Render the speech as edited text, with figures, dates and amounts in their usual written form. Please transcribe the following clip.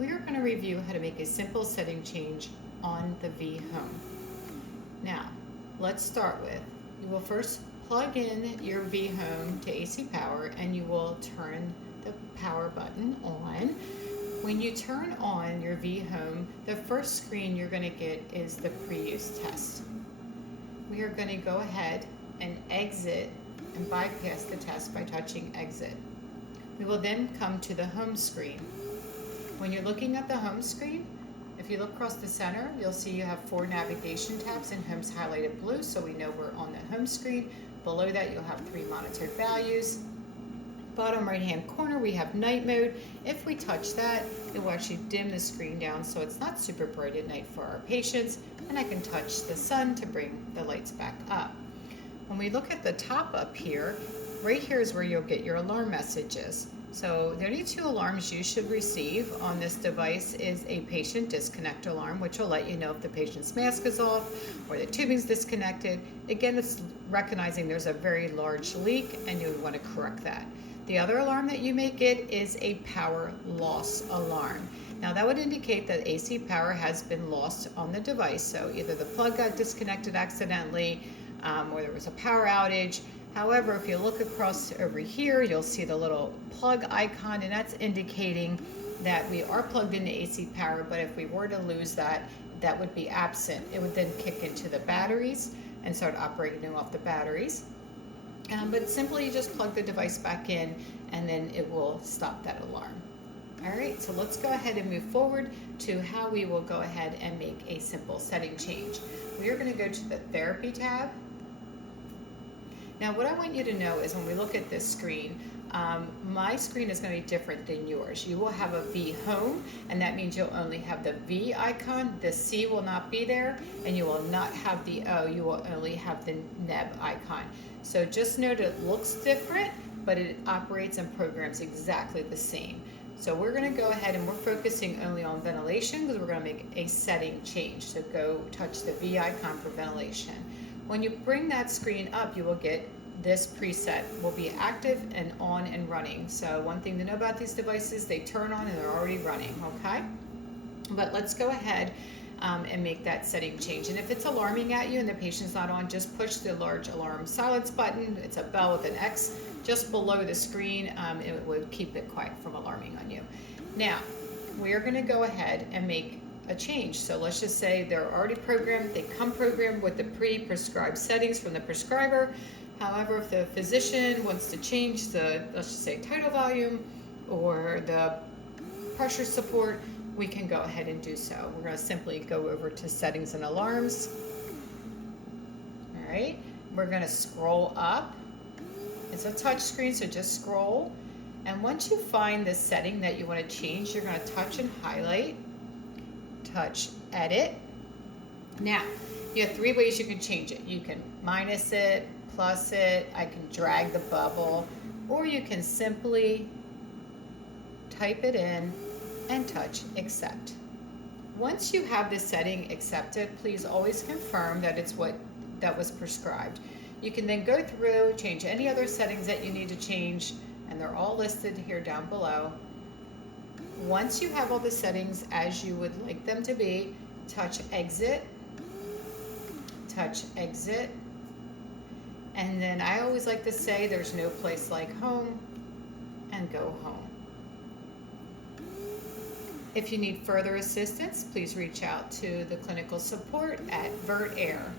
we are going to review how to make a simple setting change on the VHOME. Now, let's start with, you will first plug in your VHOME to AC power and you will turn the power button on. When you turn on your VHOME, the first screen you're going to get is the pre-use test. We are going to go ahead and exit and bypass the test by touching exit. We will then come to the home screen. When you're looking at the home screen, if you look across the center, you'll see you have 4 navigation tabs and home's highlighted blue, so we know we're on the home screen. Below that, you'll have 3 monitored values. Bottom right hand corner, we have night mode. If we touch that, it will actually dim the screen down so it's not super bright at night for our patients, and I can touch the sun to bring the lights back up. When we look at the top up here, right here is where you'll get your alarm messages. So the only 2 alarms you should receive on this device is a patient disconnect alarm, which will let you know if the patient's mask is off or the tubing's disconnected. Again, it's recognizing there's a very large leak and you would want to correct that. The other alarm that you may get is a power loss alarm. Now that would indicate that AC power has been lost on the device. So either the plug got disconnected accidentally or there was a power outage. However, if you look across over here, you'll see the little plug icon, and that's indicating that we are plugged into AC power, but if we were to lose that, that would be absent. It would then kick into the batteries and start operating off the batteries. But simply you just plug the device back in and then it will stop that alarm. All right, so let's go ahead and move forward to how we will go ahead and make a simple setting change. We are going to go to the therapy tab. Now what I want you to know is when we look at this screen, my screen is going to be different than yours. You will have a VHOME, and that means you'll only have the V icon. The C will not be there, and you will not have the O. You will only have the NEB icon. So just note it looks different, but it operates and programs exactly the same. So we're going to go ahead and we're focusing only on ventilation because we're going to make a setting change. So go touch the V icon for ventilation. When you bring that screen up, you will get this preset will be active and on and running. So one thing to know about these devices, they turn on and they're already running, okay? But let's go ahead and make that setting change. And if it's alarming at you and the patient's not on, just push the large alarm silence button. It's a bell with an X just below the screen. It will keep it quiet from alarming on you. Now, we are gonna go ahead and make a change. So let's just say they're already programmed, they come programmed with the pre-prescribed settings from the prescriber. However, if the physician wants to change the, let's just say, tidal volume or the pressure support, we can go ahead and do so. We're going to simply go over to settings and alarms. All right, we're going to scroll up. It's a touch screen, so just scroll. And once you find the setting that you want to change, you're going to touch and highlight. Touch edit. Now you have 3 ways you can change it. You can minus it, plus it, I can drag the bubble, or you can simply type it in and touch accept. Once you have this setting accepted, please always confirm that it's what that was prescribed. You can then go through, change any other settings that you need to change, and they're all listed here down below. Once you have all the settings as you would like them to be, touch exit, and then I always like to say there's no place like home, and go home. If you need further assistance, please reach out to the clinical support at Virtair.